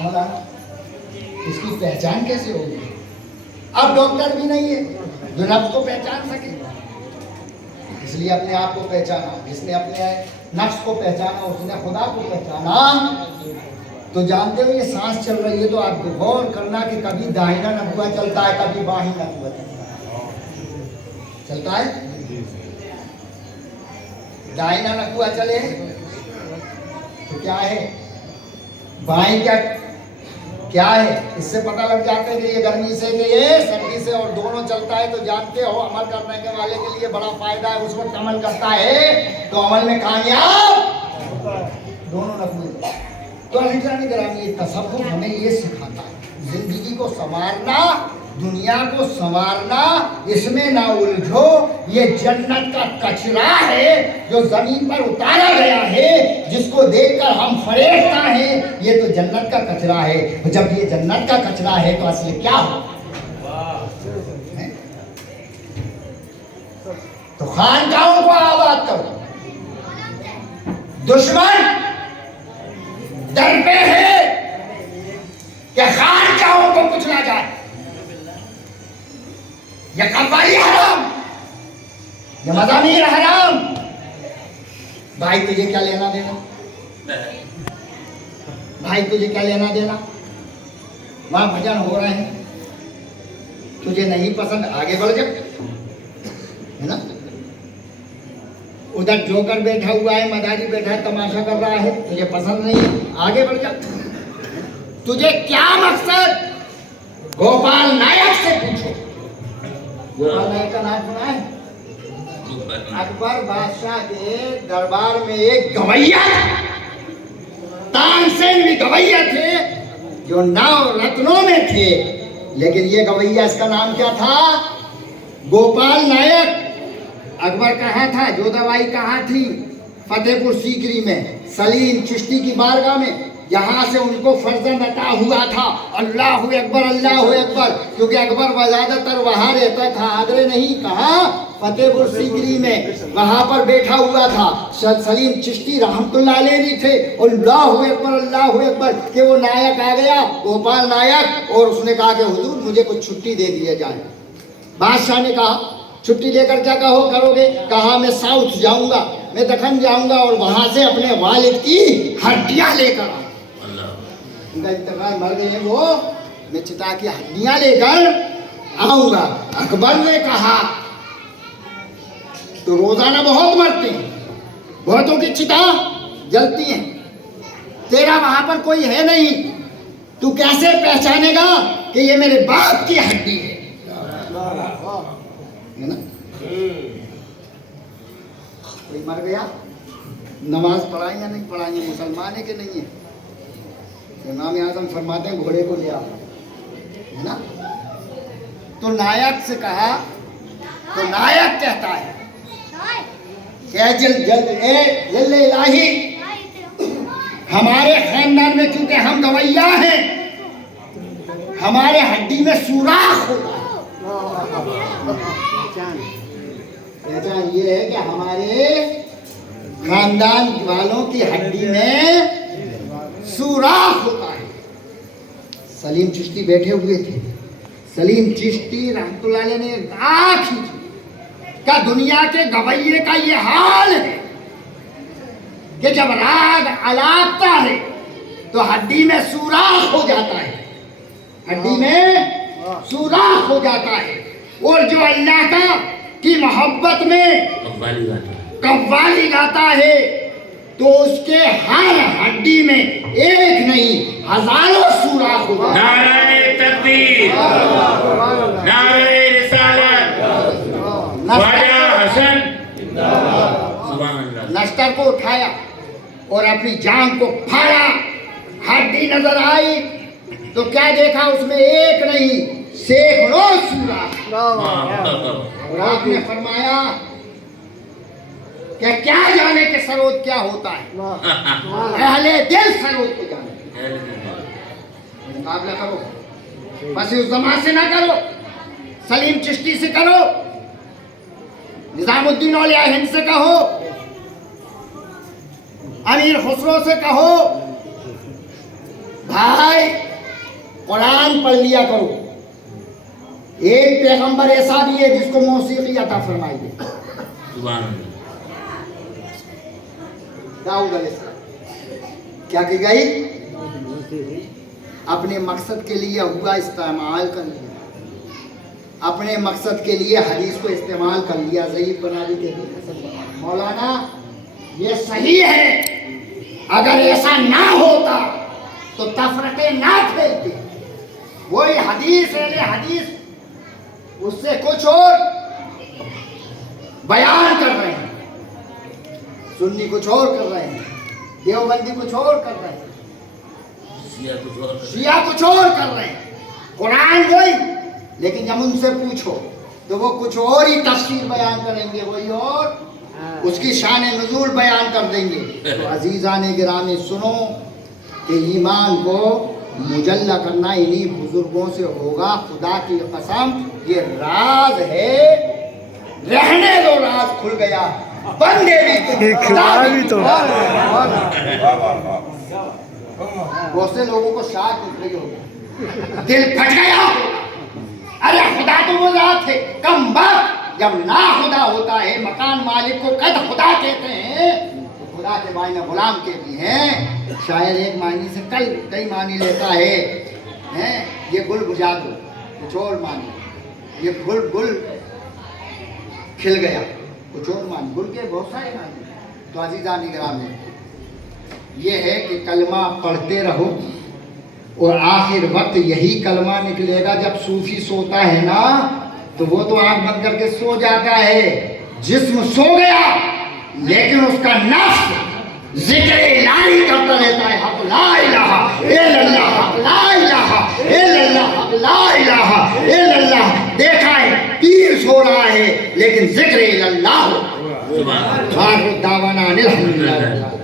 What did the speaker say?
मौलाना इसकी पहचान कैसे होगी? अब डॉक्टर भी नहीं है जो नफ्स को पहचान सके, इसलिए अपने आप को पहचाना। जिसने अपने नफ्स को पहचाना उसने खुदा को पहचाना। तो जानते हो ये सांस चल रही है तो आप गौर करना कि कभी दाहिना नकुआ चलता है, कभी बाहीं नकुआ चलता है। दाहिना नकुआ चले तो क्या है, बाहीं क्या है, इससे पता लग जाता है कि ये गर्मी से कि ये सर्दी से, और दोनों चलता है तो जानते हो अमल करने के वाले के लिए बड़ा फायदा है। उस वक्त अमल करता है तो अमल में कामयाब दोनों नकुए। तो अज़ीज़ान गिरामी ये तसव्वुफ़ हमें ये सिखाता है जिंदगी को संवारना, दुनिया को संवारना, इसमें ना उलझो। ये जन्नत का कचरा है जो जमीन पर उतारा गया है, जिसको देखकर हम फरेश्ता हैं। ये तो जन्नत का कचरा है। जब ये जन्नत का कचरा है तो असली क्या हो? तो खानकाहों को आबाद करो। दुश्मन डर पे है कि खानकाहों को कुचला जाए। ये कव्वाली हराम, ये मज़ामीर हराम। भाई तुझे क्या लेना देना? भाई तुझे क्या लेना देना? वहां भजन हो रहे हैं, तुझे नहीं पसंद, आगे बढ़ जा, है ना। उधर जोकर बैठा हुआ है, मदारी बैठा है, तमाशा कर रहा है, तुझे पसंद नहीं है, आगे बढ़ जा। तुझे क्या मकसद? गोपाल नायक से पूछो। गोपाल नायक का नाम सुना है? अकबर बादशाह के दरबार में एक गवैया, तानसेन भी गवैया थे जो 9 रत्नों में थे, लेकिन ये गवैया, इसका नाम क्या था? गोपाल नायक। अकबर कहाँ था? जो दवाई कहाँ थी? फतेहपुर सीकरी में सलीम चिश्ती की बारगाह में। यहाँ से उनको फर्जंद अता हुआ था। अल्लाह अकबर, अल्लाह अकबर, क्योंकि अकबर ज़्यादातर वहाँ रहता था, आगरे नहीं, कहाँ? फतेहपुर सीकरी में, वहाँ पर बैठा हुआ था। सलीम चिश्ती रहमतुल्लाह अलैह भी थे। अल्लाह अकबर कि वो नायक आ गया, गोपाल नायक, और उसने कहा कि हुजूर मुझे कुछ छुट्टी दे दिया जाए। बादशाह ने कहा छुट्टी लेकर क्या करोगे? कहा मैं साउथ जाऊंगा, मैं दखन जाऊंगा और वहां से अपने वालिद की हड्डियां लेकर आऊंगा। मर गए वो, मैं चिता की हड्डियां लेकर आऊंगा। अकबर ने कहा तो रोजाना बहुत मरते हैं, बहुतों की चिता जलती हैं, तेरा वहां पर कोई है नहीं, तू कैसे पहचानेगा कि ये मेरे बाप की हड्डी है? ना? कोई मर गया, नमाज पढ़ाई या नहीं पढ़ाई, मुसलमान है कि नहीं है? इमाम आज़म फरमाते हैं घोड़े को ले आओ, है ना। तो नायक से कहा, तो नायक कहता है जल्द इलाही, हमारे खानदान में क्योंकि हम गवैया हैं, हमारे हड्डी में सुराख होता है। पहचान ये है कि हमारे खानदान वालों की हड्डी में सुराख होता है। सलीम चिश्ती बैठे हुए थे। सलीम चिश्ती रहमतुल्लाह अलैह ने राख खींची का दुनिया के गवैये का ये हाल है कि जब राग अलापता है तो हड्डी में सुराख हो जाता है, हड्डी में सुराख हो जाता है। और जो अल्लाह का की मोहब्बत में कव्वाली गाता है तो उसके हर हड्डी में एक नहीं हजारों सुराख होगा। नारे तकबीर, नारे रिसालत, ख्वाजा हसन, सुभान अल्लाह। नश्तर को उठाया और अपनी जान को फाड़ा, हड्डी नजर आई तो क्या देखा? उसमें एक नहीं सैकड़ों सुराख। और आपने फरमाया कि क्या जाने के सरोद क्या होता है, अहले दिल सरोद को जाने। मुकाबला करो, बस उस जमात से ना करो, सलीम चिश्ती से करो, निजामुद्दीन औलिया हिंद से कहो, अमीर खुसरो से कहो, भाई कुरान पढ़ लिया करो। एक पैगंबर ऐसा भी है जिसको मौसीकी अता फरमाई है, सुभान अल्लाह। दाऊद अलैहिस्सलाम क्या की गई, अपने मकसद के लिए हुआ इस्तेमाल कर लिया, अपने मकसद के लिए हदीस को इस्तेमाल कर लिया, ज़ईफ बना दी थी। मौलाना ये सही है, अगर ऐसा ना होता तो तफरके ना फैलते। वही हदीस हदीस उससे कुछ और बयान कर रहे हैं, सुन्नी कुछ और कर रहे हैं, देवबंदी कुछ और कर रहे हैं, शिया कुछ और कर रहे हैं, कुरान वही, लेकिन जब उनसे पूछो तो वो कुछ और ही तफसीर बयान करेंगे, वही और उसकी शान नुज़ूल बयान कर देंगे। तो अजीज़ान गिरामी सुनो कि ईमान को मुजल्ला करना इन्हीं बुजुर्गों से होगा, खुदा की कसम ये राज है, रहने दो, राज खुल गया, बंदे भी तो बहुत से लोगों को शाक उठ रही होगी, दिल फट गया। अरे खुदा तो वो रात है, कम वक्त जब ना खुदा होता है, मकान मालिक को कद खुदा कहते हैं, तो खुदा के मायने गुलाम कहती हैं। शायर एक मायने से कई मानी लेता है, हैं ये गुल बुझा दो, कुछ और मानी, ये गुल खिल गया, कुछ और मानी, गुल के बहुत सारे मानी। तो अजीज़ान गिरामी ये है कि कलमा पढ़ते रहो, और आखिर वक्त यही कलमा निकलेगा। जब सूफी सोता है ना तो वो तो आंख बंद करके सो जाता है, जिस्म सो गया लेकिन उसका नफ्स जिक्र इलाही करता रहता है, हक ला इलाहा इल्लल्लाह, हक ला इलाहा इल्लल्लाह, हक ला इलाहा इल्लल्लाह। देखा है पीर सो रहा है लेकिन जिक्र इल्लल्लाह। सुभान दावाना अल्हम्दुलिल्लाह।